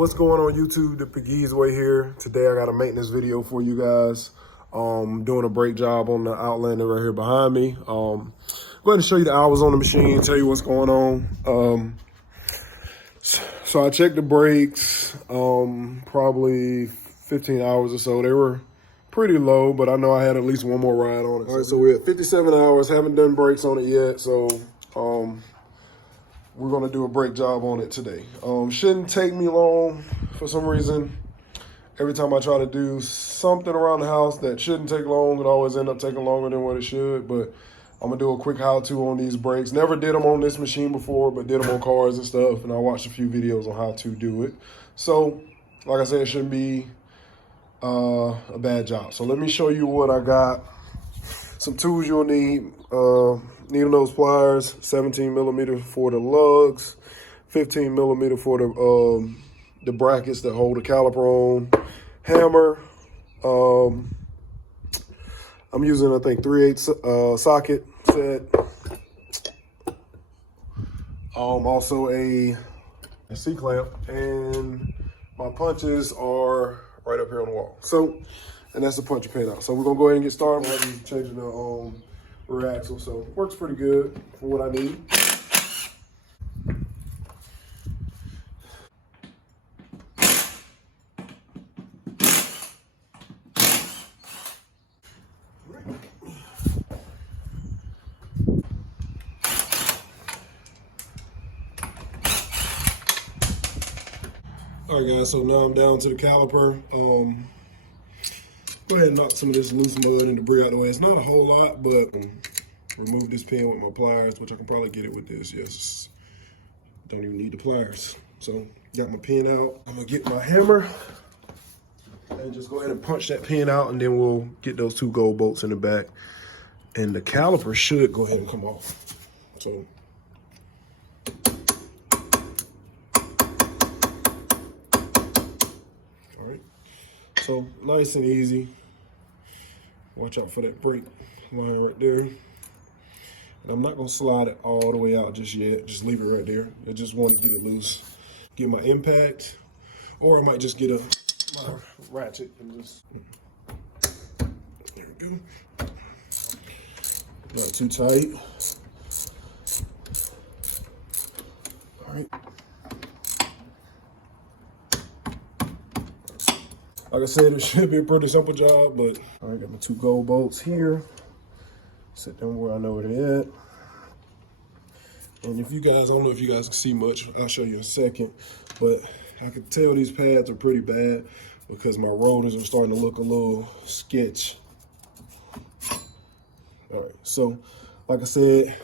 What's going on YouTube? The Piggy's Way here. Today I got a maintenance video for you guys. Doing a brake job on the Outlander right here behind me. Go ahead and show you the hours on the machine, tell you what's going on. So I checked the brakes, probably 15 hours or so. They were pretty low, but I know I had at least one more ride on it. All right, so we're at 57 hours, haven't done brakes on it yet, so we're gonna do a brake job on it today. Shouldn't take me long. For some reason, every time I try to do something around the house that shouldn't take long, it always ends up taking longer than what it should. But I'm gonna do a quick how-to on these brakes. Never did them on this machine before, but did them on cars and stuff, and I watched a few videos on how to do it. So, like I said, it shouldn't be a bad job. So let me show you what I got. Some tools you'll need. Needle nose pliers, 17 millimeter for the lugs, 15 millimeter for the brackets that hold the caliper on. Hammer. I'm using, I think, 3/8 socket set. Also a C-clamp, and my punches are right up here on the wall. So, and that's the puncher pin out. So we're gonna go ahead and get started. I'll be changing the rear axle, so works pretty good for what I need. All right, guys, so now I'm down to the caliper. Go ahead and knock some of this loose mud and debris out of the way. It's not a whole lot, but remove this pin with my pliers, which I can probably get it with this. Yes, don't even need the pliers. So got my pin out. I'm gonna get my hammer and just go ahead and punch that pin out, and then we'll get those 2 gold bolts in the back. And the caliper should go ahead and come off. So. All right, so nice and easy. Watch out for that brake line right there. And I'm not gonna slide it all the way out just yet. Just leave it right there. I just want to get it loose. Get my impact, or I might just get my ratchet and just, there we go. Not too tight. All right. Like I said, it should be a pretty simple job, but all right, got my 2 gold bolts here. Set them where I know they're at. And if you guys, I don't know if you guys can see much, I'll show you in a second, but I can tell these pads are pretty bad because my rotors are starting to look a little sketch. All right, so like I said,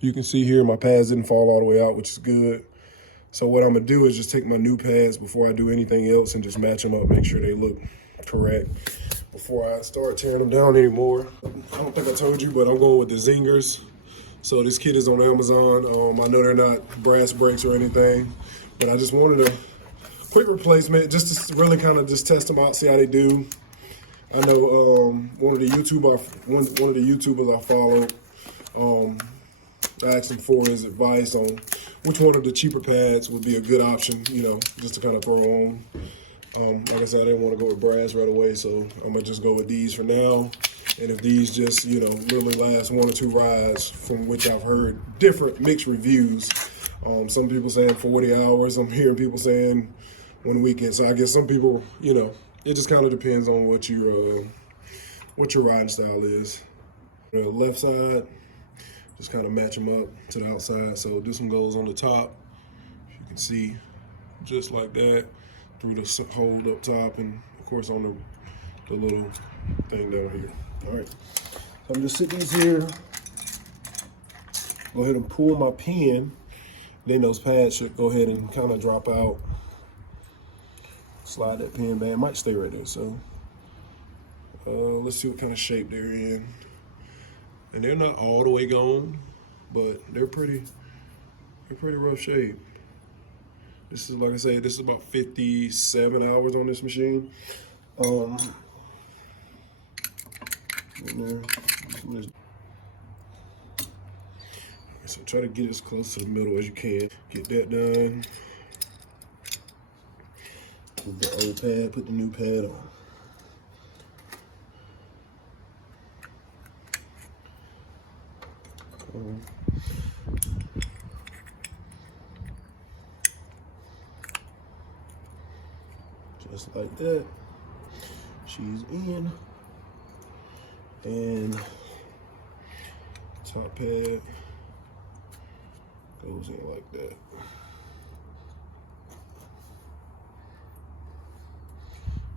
you can see here my pads didn't fall all the way out, which is good. So what I'm gonna do is just take my new pads before I do anything else and just match them up, make sure they look correct before I start tearing them down anymore. I don't think I told you, but I'm going with the Zingers. So this kit is on Amazon. I know they're not brass brakes or anything, but I just wanted a quick replacement just to really kind of just test them out, see how they do. I know one of the YouTubers I follow, I asked him for his advice on which one of the cheaper pads would be a good option, you know, just to kind of throw on. Like I said, I didn't want to go with brass right away, so I'm gonna just go with these for now. And if these just, you know, really last 1 or 2 rides, from which I've heard different mixed reviews. Some people saying 40 hours. I'm hearing people saying 1 weekend. So I guess some people, you know, it just kind of depends on what your riding style is. The left side, just kind of match them up to the outside. So this one goes on the top, if you can see, just like that, through the hole up top, and of course on the little thing down here. All right, so I'm just sit these here, go ahead and pull my pin, then those pads should go ahead and kind of drop out. Slide that pin back, it might stay right there. So let's see what kind of shape they're in. And they're not all the way gone, but they're pretty rough shape. This is, like I said, this is about 57 hours on this machine. So try to get as close to the middle as you can. Get that done. With the old pad, put the new pad on. Just like that. She's in. And top pad goes in like that.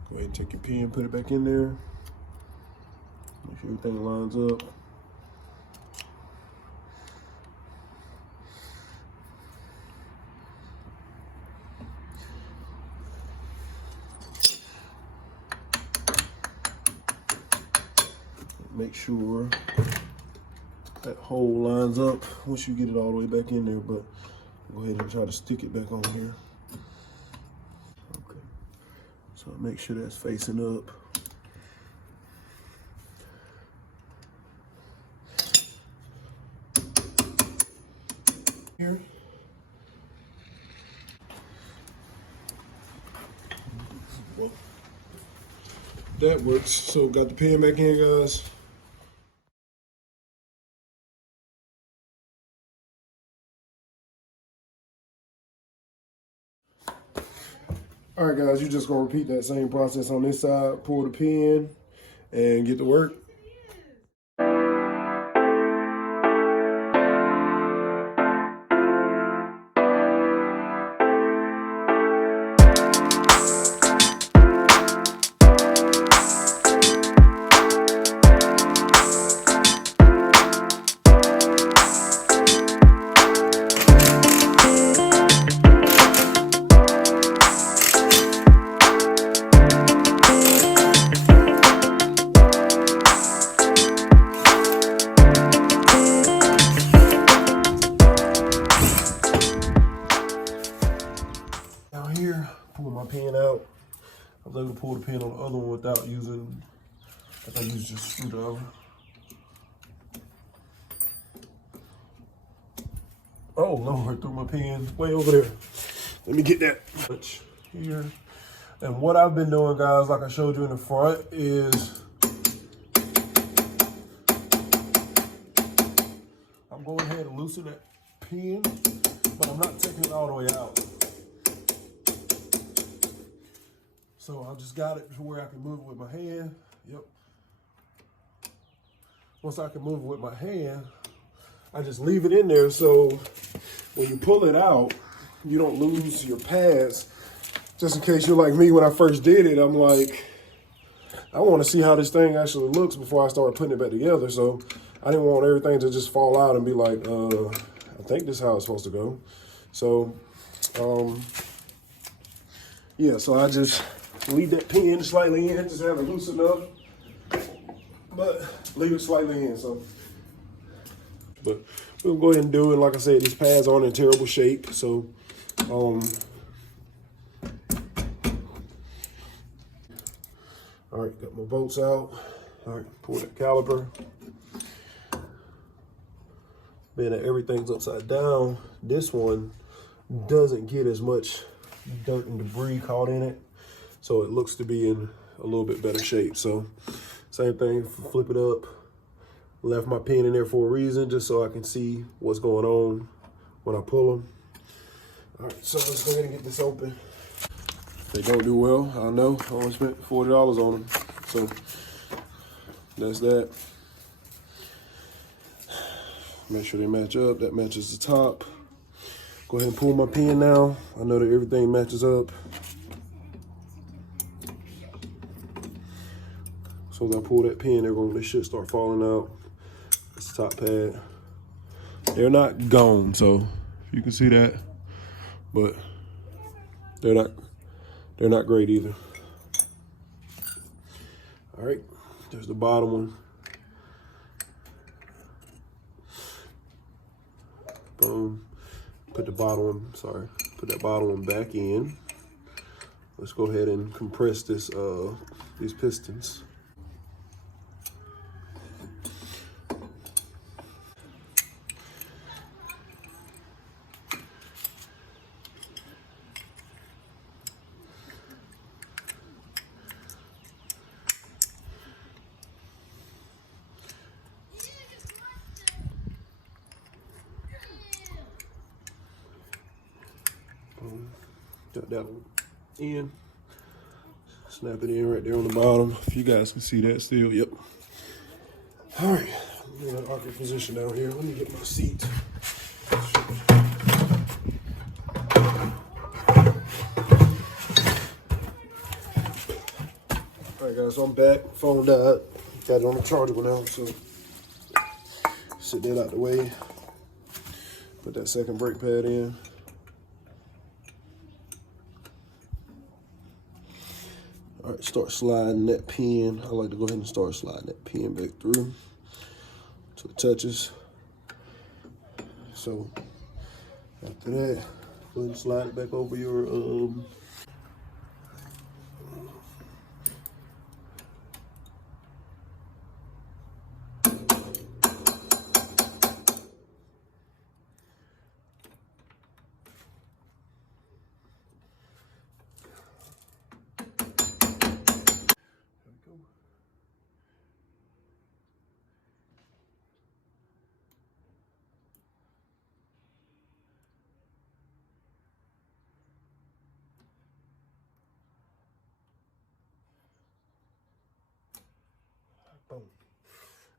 Go ahead and take your pen, put it back in there. Make sure everything lines up. Make sure that hole lines up once you get it all the way back in there, but go ahead and try to stick it back on here. Okay, so make sure that's facing up. Here. That works. So got the pen back in, guys. All right, guys, you're just gonna repeat that same process on this side. Pull the pin and get to work. Pull my pen out. I was able to pull the pin on the other one without using, I used just a screwdriver. Oh Lord, threw my pen way over there. Let me get that here. And what I've been doing, guys, like I showed you in the front, is I'm going ahead and loosen that pin, but I'm not taking it all the way out. So I just got it to where I can move it with my hand. Yep. Once I can move it with my hand, I just leave it in there so when you pull it out, you don't lose your pads. Just in case you're like me, when I first did it, I'm like, I want to see how this thing actually looks before I start putting it back together. So I didn't want everything to just fall out and be like, I think this is how it's supposed to go. So, yeah, so I just leave that pin slightly in, just have it loose enough, but leave it slightly in. So, but we'll go ahead and do it. Like I said, these pads aren't in terrible shape. So, all right, got my bolts out. All right, pull that caliper. Being that everything's upside down, this one doesn't get as much dirt and debris caught in it. So it looks to be in a little bit better shape. So same thing, flip it up. Left my pin in there for a reason, just so I can see what's going on when I pull them. All right, so let's go ahead and get this open. They don't do well, I know. I only spent $40 on them. So that's that. Make sure they match up. That matches the top. Go ahead and pull my pin now. I know that everything matches up. So as I pull that pin, this should start falling out. It's the top pad. They're not gone, so you can see that, but they're not great either. All right, there's the bottom one. Boom. Put that bottom one back in. Let's go ahead and compress this these pistons. that one in. Snap it in right there on the bottom. If you guys can see that still, yep. All right, I'm in an awkward position down here. Let me get my seat. All right, guys, so I'm back. Phone died. Got it on the chargeable now, so sit that out the way. Put that second brake pad in. All right, start sliding that pin. I like to go ahead and start sliding that pin back through so it touches. So after that, go ahead and slide it back over your boom.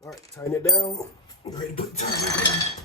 All right, tighten it down. Ready to put the tire down.